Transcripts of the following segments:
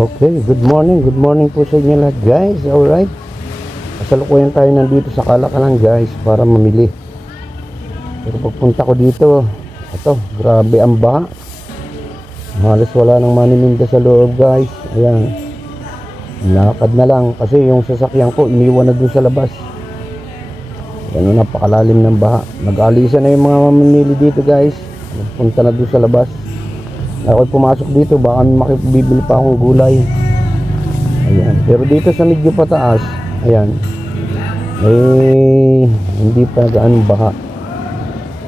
Okay, good morning po sa inyo lahat guys. Alright, kasalukuyan tayo nandito sa Kalakalan guys para mamili. Pero pagpunta ko dito, ito, grabe ang baha. Halos wala nang manininda sa loob guys. Ayan, lakad na lang kasi yung sasakyan ko iniwan na dun sa labas. Ayan, napakalalim ng baha. Nag-alisa na yung mga mamimili dito guys. Nagpunta na dun sa labas. Ako'y pumasok dito, baka makibibili pa akong gulay. Ayan, pero dito sa medyo pataas, ayan, hindi pa gaano baha.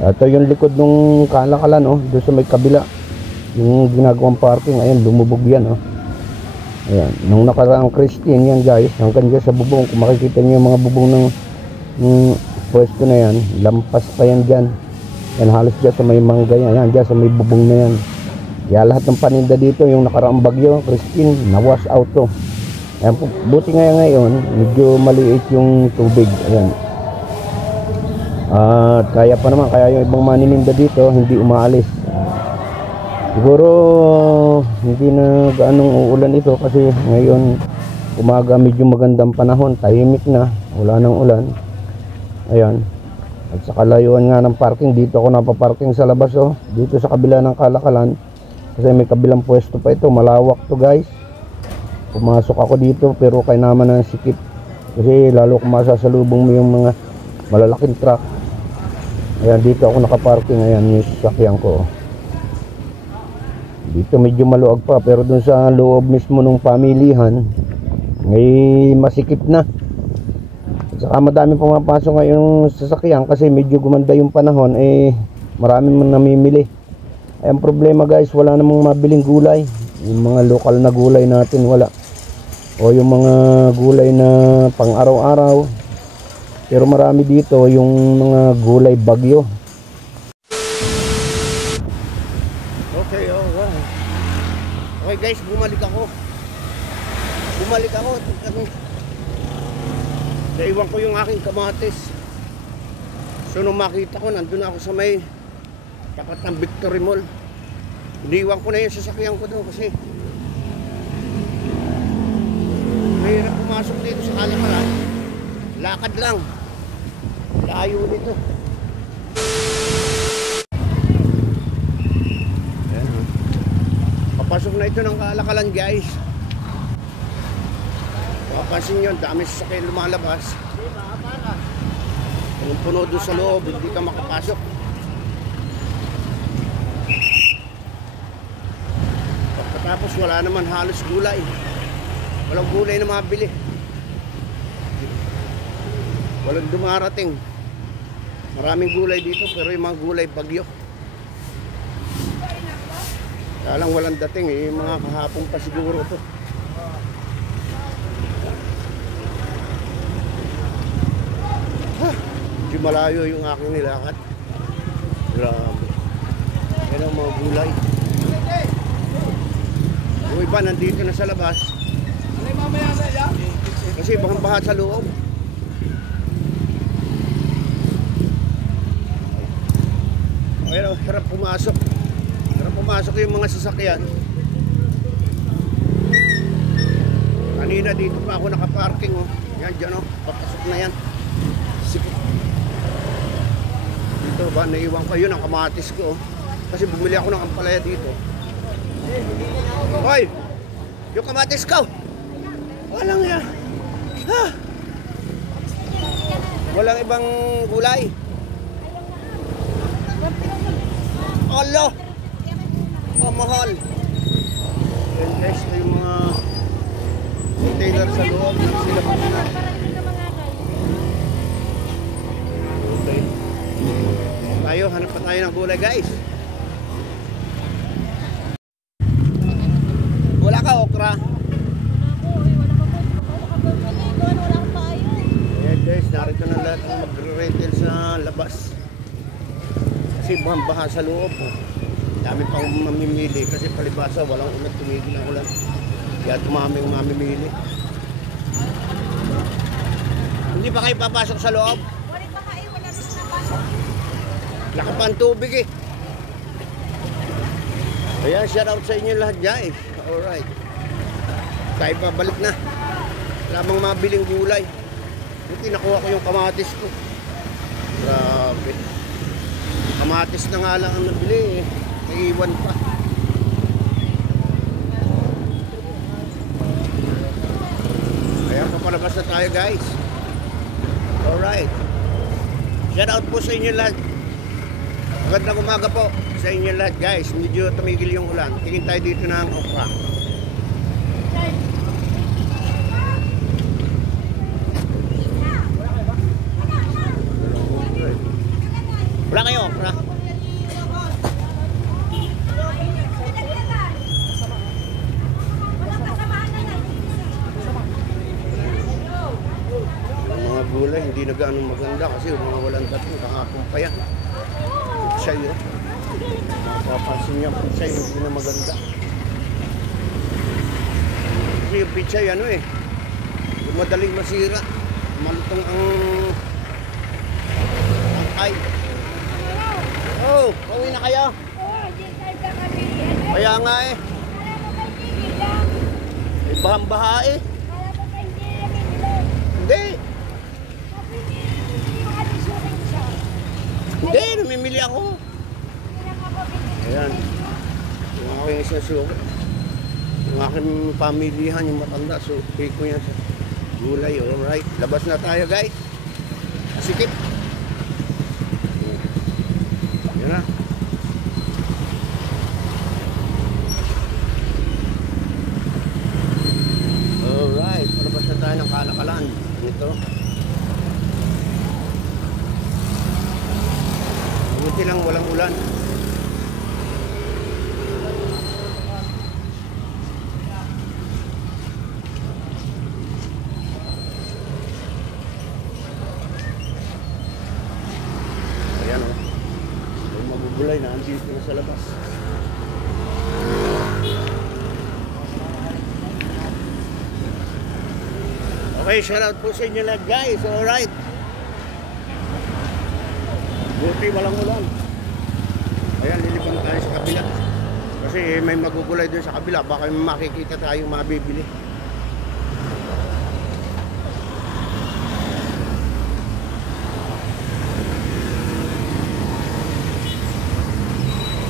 Ito yung likod ng Kalakalan, oh, doon sa may kabila, yung ginagawang parking. Ayan, lumubog yan, oh. Ayan, nung nakaraang Christine yan guys, hanggang dyan sa bubong, kung makikita niyo yung mga bubong ng pwesto na yan, lampas pa yan dyan. Yan, halos dyan sa may mangga yan, ayan, dyan sa may bubong na yan. Kaya lahat ng paninda dito, yung nakaraang bagyo, Christine, na-wash out to. Ayan, buti ngayon, medyo maliit yung tubig. Ayan. At kaya pa naman, kaya yung ibang manininda dito, hindi umaalis. Siguro, hindi na gaanong uulan ito kasi ngayon, umaga medyo magandang panahon, tahimik na, wala nang ulan. Ayan. At sa kalayuan nga ng parking, dito ako napaparking sa labas, oh. Dito sa kabila ng Kalakalan. Kasi may kabilang pwesto pa ito, malawak to guys. Pumasok ako dito pero kay naman ng sikip. Kasi lalo kung masasalubong mo yung mga malalaking truck. Ayan, dito ako nakaparking. Ayan yung sasakyan ko. Dito medyo maluag pa, pero dun sa loob mismo ng pamilihan may masikip na. Saka madami pumapasok ngayon sasakyan kasi medyo gumanda yung panahon, marami man namimili. Ang problema guys, wala namang mabiling gulay. Yung mga lokal na gulay natin wala. O yung mga gulay na pang araw-araw. Pero marami dito yung mga gulay bagyo. Okay, alright. Okay guys, bumalik ako. Naiwan ko yung aking kamatis. So nung makita ko, nandun ako sa may tapat ng Victory Mall. Iniwan ko na yung sasakyan ko doon kasi mahirap pumasok dito sa Kalakalan. Lakad lang, layo nito. Ayan, papasok na ito ng Kalakalan guys. Papasin nyo, dami sasakyan lumalabas. Punong-puno doon sa loob, hindi ka makapasok. Tapos wala naman halos gulay. Walang gulay na mabili. Walang dumarating. Maraming gulay dito pero yung mga gulay bagyo. Kaya lang walang dating, yung mga kahapon pa siguro to. Hindi malayo yung aking nilakad. Grabe. Yan ang mga gulay. Yung iba nandito na sa labas kasi baka baha sa loob. Pero harap pumasok yung mga sasakyan. Kanina dito pa ako nakaparking, oh. Yan dyan, oh. Papasok na yan. Dito ba naiwan ko yun ang kamatis ko, oh. Kasi bumili ako ng ampalaya dito. Hoy! Yung kamatis ko! Walang yan! Ha? Walang ibang gulay? Alo! Mahal! Yan guys, yung mga retailer sa loob. Sila pa na. Okay. Tayo, hanap pa tayo ng gulay guys. Wala ka okra? Ayan guys, narito na lahat ng magre-retail sa labas. Kasi baha sa loob. Dami pang mamimili kasi palibasa walang ulan, tumigil ang ulan. Kaya tumaming mamimili. Hindi pa kayo papasok sa loob? Wala pa kayo, wala rin napasok. Laki pa ang tubig eh. Ayan, shout out sa inyo lahat guys. Alright. tayo pabalik na. Lamang mabiling gulay. Buti nakuha ko yung kamatis ko. Grabe. Kamatis na nga lang ang nabili eh. Naiiwan pa. Kaya papalabas na tayo guys. Alright. Shout out po sa inyo lahat. Magandang umaga po sa inyo lahat guys. Medyo tumigil yung ulan. Tingin tayo dito ng okra. Wala kayo okra? Mga gulay hindi na gaano maganda kasi mga walang tatlo kahapon pa yan. Pitsay yun. Mapapansin niya pitsay hindi na maganda. Kasi yung pitsay ano eh, yung madaling masira. Malutong ang ay. Oh, pauwi na kayo? Oo, di tayo kami. Kaya nga eh. Kala mo kay Jiggy lang. May bahang-baha eh. Kala mo kay Jiggy lang. Hindi. Sabi niya, hindi yung alisukin siya. Hindi, namimili ako. Hindi lang ako bibili. Ayan. Yung aking isang suko. Yung aking pamilihan, yung matanda. So, pay ko yan sa gulay. Alright. Labas na tayo guys. Sikip. Yan na. Alright. Palabas na tayo ng Kalakalan. Ito. Buti lang walang ulan. Ayan o. Yung magugulay na andito na sa labas. Okay, shout out po sa inyo lahat guys. Alright. Buti walang ulan. Ayan, lilipang tayo sa kabila. Kasi may magugulay doon sa kabila. Baka may makikita tayong mabibili.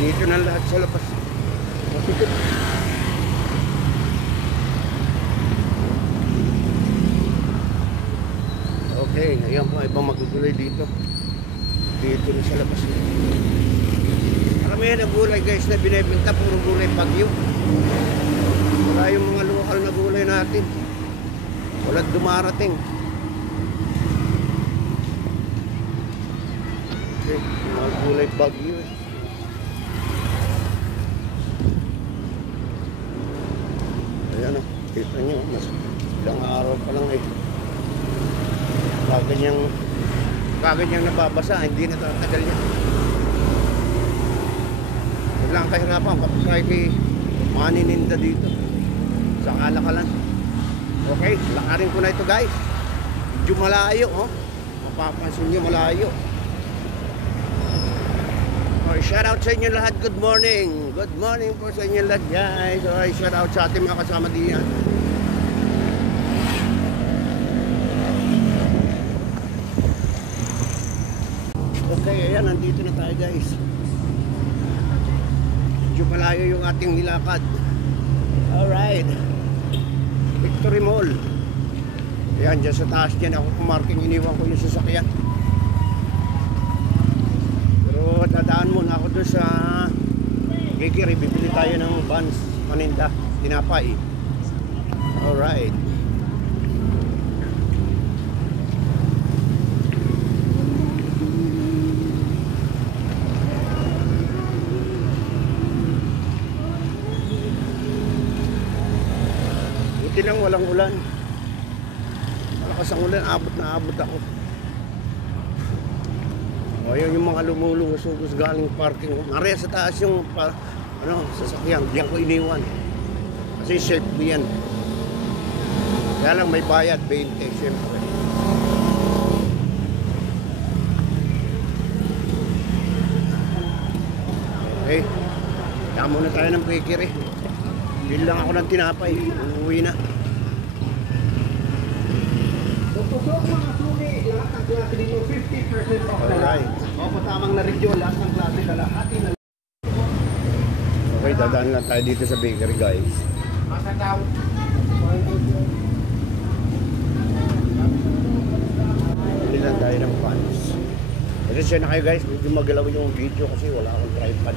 Dito na lahat sa labas. Masikip. Okay, ayan po, ibang magugulay dito. Dito na sa labas. Marami na gulay guys na binibenta, puro gulay bagyo. Wala yung mga lokal na gulay natin. Walang dumarating. Okay, mga gulay bagyo eh. Ayan o, kita nyo, mas ilang araw pa lang eh. Kaganyang nababasa, hindi na tatagal niya. Huwag lang kahirapan kapag may manininda dito sa Kalakalan. Okay, lakarin ko na ito guys. Medyo malayo, oh. Mapapansin nyo malayo. Okay, shout out sa inyo lahat, good morning. Good morning po sa inyo lahat guys. Okay, shout out sa ating mga kasama diyan. Okay, ayan, nandito na tayo guys. Medyo malayo yung ating nilakad. Alright. Victory Mall. Ayan, dyan sa taas dyan ako kumarking, iniwan ko yung sasakyan. Pero dadaan muna ako doon sa Bakery. Bibili tayo ng buns, paninda, tinapay. Alright. Buti lang walang ulan. Malakas ang ulan, abot na abot ako. O, yun yung mga lumulungos-ungos galing parking. Nariya sa taas yung sasakyan. Diyan ko iniwan. Kasi safety yan. Kaya lang may bayad, 20, siyempre. Okay. Kaya muna tayo ng bakery. Bili lang ako ng tinapay. Uuwi na. Alright. Opo, tamang na review. Lahat ng klase na lahat. Okay, dadaan lang tayo dito sa bakery, guys. Bili lang tayo ng pants. Kasi siya na kayo, guys. Medyo magalaw yung video kasi wala akong tripod.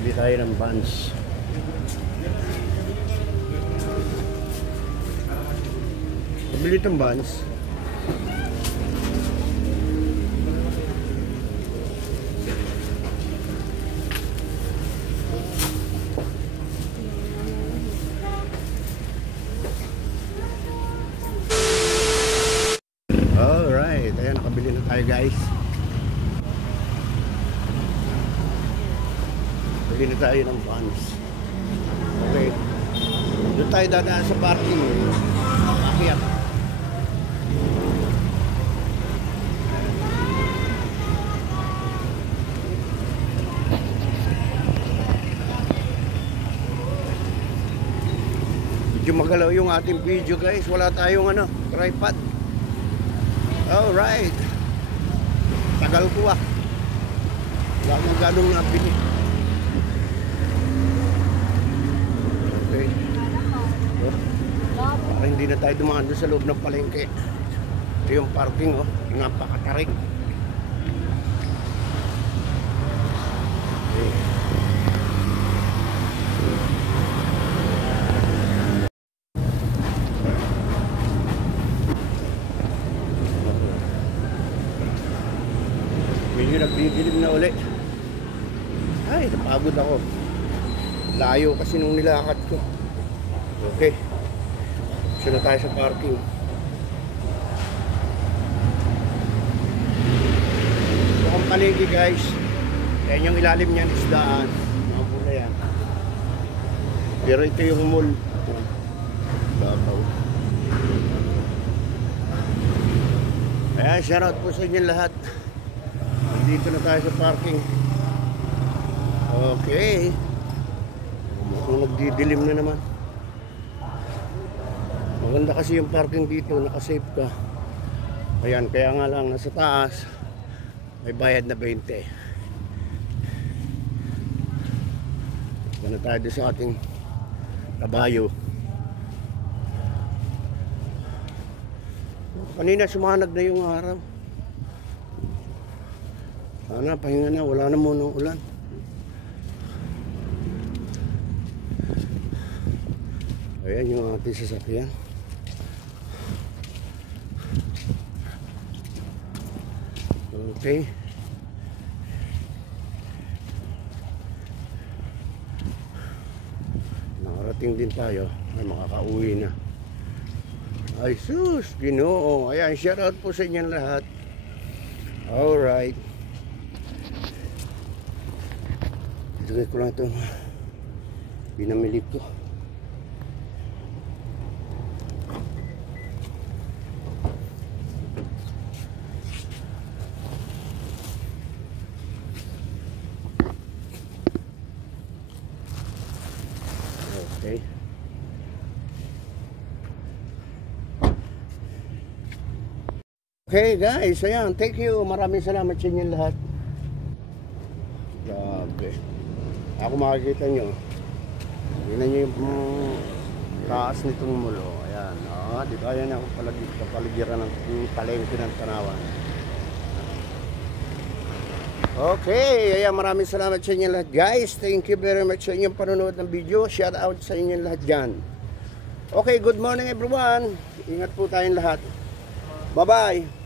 Bili tayo ng pants. Bili itong buns. Alright, ayan, nakabili na tayo, guys. Bili na tayo ng buns. Okay. Doon tayo dadaan sa parking. Akyat. Medyo magalaw yung ating video, guys. Wala tayong tripod. Alright. Tagal ko wala nang ganong nabili. Okay. Para hindi na tayo dumaan doon sa loob ng palengke. Ito yung parking, napakatarik. Okay. Medyo nagdidilim na ulit. Ay, napagod ako. Layo kasi nung nilakad ko. Okay. Gusto na tayo sa parking. Ito ang palengke, guys. Yan yung ilalim niyan, isdaan. Mga pula yan. Pero ito yung mall. Babaw. Ayan, shoutout po sa inyo lahat. Dito na tayo sa parking. Okay. Kung nagdidilim na naman. Maganda kasi yung parking dito, nakasafe ka. Ayan, kaya nga lang nasa taas may bayad na 20. Gana tayo sa ating kabayo. Kanina sumanag na yung araw. Sana pahinga na, wala na muna ulan. Ayan yung ating sasakyan. Okay. Nakarating din tayo. Ay, makakauwi na. Ay sus, Ginoo. Ayan, shout out po sa inyo lahat. Alright. Ilagay ko lang itong pinamili ko. Okay. Okay guys, ayan, thank you. Maraming salamat sa inyo lahat. Grabe. Ako makikita nyo. Tingnan nyo yung taas nitong mulo. Ayan. Dito ayan ako kapaligiran ng palengke ng Tanawan. Okay. Ayan, maraming salamat sa inyo lahat guys. Thank you very much sa inyong panonood ng video. Shout out sa inyo lahat dyan. Okay, good morning everyone. Ingat po tayong lahat. Bye bye.